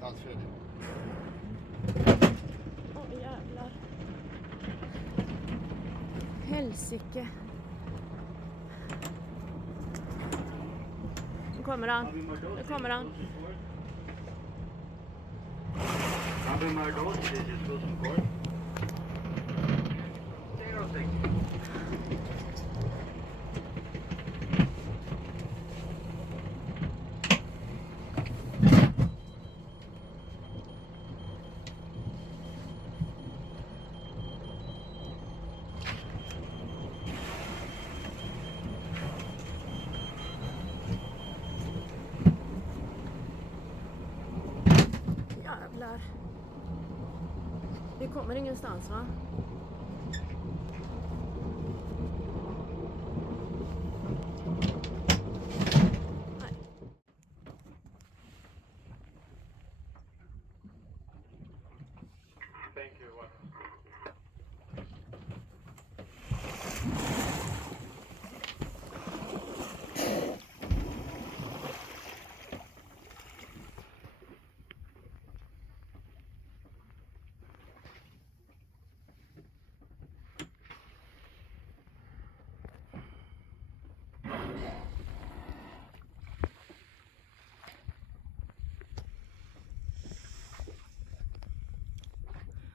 inte alls färdig. Åh jävlar. Helsike. Nu kommer han. Nu kommer han. Jävlar. Vi kommer ingenstans, va? Nej. Thank you.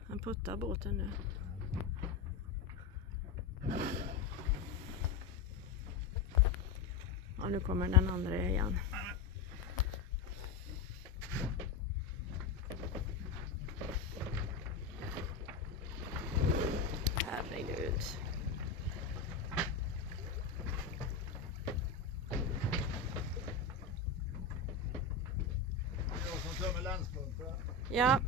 Han puttar båten nu. Ja, nu kommer den andra igen. Herregud. Jag som kör med länspumpen. Ja.